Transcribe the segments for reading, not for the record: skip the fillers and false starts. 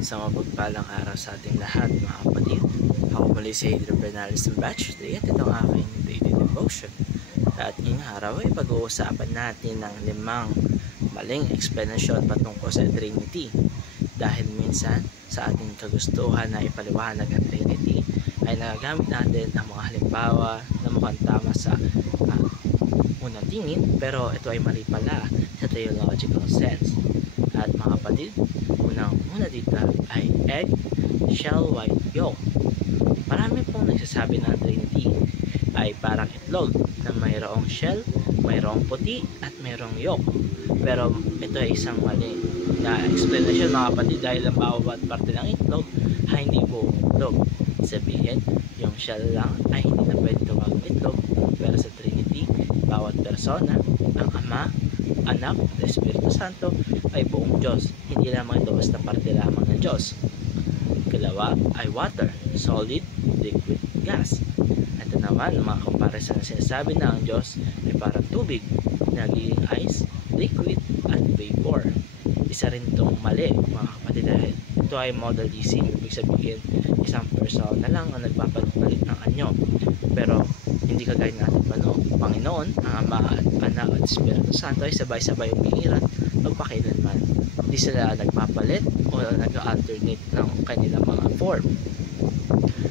Sa mapagpalang araw sa ating lahat, mga kapatid. Ako muli si Adrian Bernales ng Batch 3 at ito ang aking daily devotion. At ngayong araw ay pag-uusapan natin ng 5 maling explanation patungkol sa Trinity. Dahil minsan sa ating kagustuhan na ipaliwanag ang Trinity ay nagagamit natin ang mga halimbawa na mukhang tama sa unang tingin, pero ito ay mali pala sa theological sense. At mga kapatid, unang-una dito ay egg, shell, white, yolk. Marami pong nagsasabi na ang Trinity ay parang itlog na mayroong shell, mayroong puti, at mayroong yolk. Pero ito ay isang mali na explanation, mga kapatid, dahil ang bawat parte ng itlog ay hindi buong itlog. Sabihin, yung shell lang ay hindi na pwede tawagin itlog, pero sa Trinity, bawat persona, ang Ama, Anak, at Espiritu Santo ay buong Diyos, hindi lamang ito basta parte lamang ng Diyos. Ikalawa ay water, solid, liquid, gas. Ito naman ang mga comparison na sinasabi na ang Diyos ay parang tubig, nagiging ice, liquid, at vapor. Isa rin itong mali, mga kapatid, dahil ito ay modalism. Ibig sabihin, isang persona lang ang nagpapalit ng anyo. Pero hindi kagaya ng ating Panginoon, ang Ama at Anak at Espiritu Santo ay sabay-sabay umiiral magpakailanman. Hindi sila nagpapalit o nag-alternate ng kanilang mga form.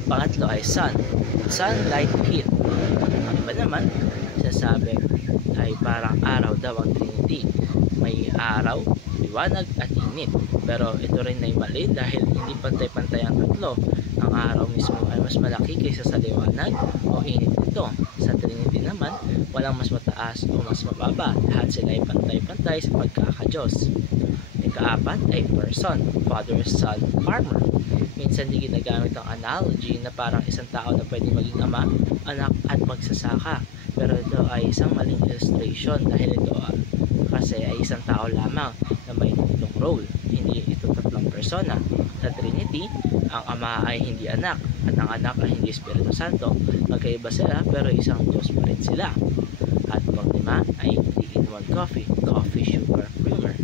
Pangatlo ay sun, light, heat. Ang iba naman, sinasabi ay parang araw daw ang Trinity. May araw, liwanag at init. Pero ito rin ay mali dahil hindi pantay-pantay ang tatlo. Ang araw mismo ay mas malaki kaysa sa liwanag o init nito. Sa Trinity naman, walang mas mataas o mas mababa. Lahat sila ay pantay-pantay sa pagkakadiyos. Ikaapat ay person, Father, Son, Farmer. Minsan di ginagamit ang analogy na parang isang tao na pwede maging ama, anak at magsasaka. Pero ito ay isang maling illustration dahil ito kasi ay isang tao lamang na may tatlong role. Hindi ito tatlong persona. Sa Trinity, ang Ama ay hindi anak at ang anak ay hindi Espiritu Santo. Magkaiba sila pero isang Diyos pa rin sila. At panglima ay 3-in-1 coffee, sugar, creamer.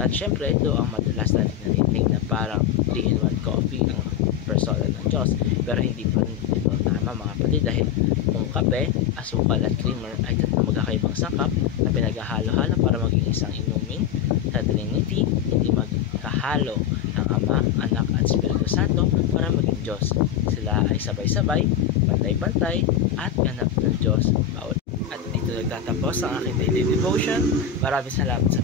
At syempre ito ang madalas natin narinig na parang 3-in-1 coffee ang persona ng Diyos. Pero hindi pa rin ito tama, mga kapatid, dahil kung kape, asukal at creamer ay tatlong magkakaibang sangkap na pinaghahalo-halo para maging isang inumin. Sa Trinity, hindi magkahalo ang Ama, Anak at Espiritu Santo para maging Diyos. Sila ay sabay-sabay, pantay-pantay at ganap ng Diyos bawat. At dito nagtatapos ang aking daily devotion. Maraming salamat sa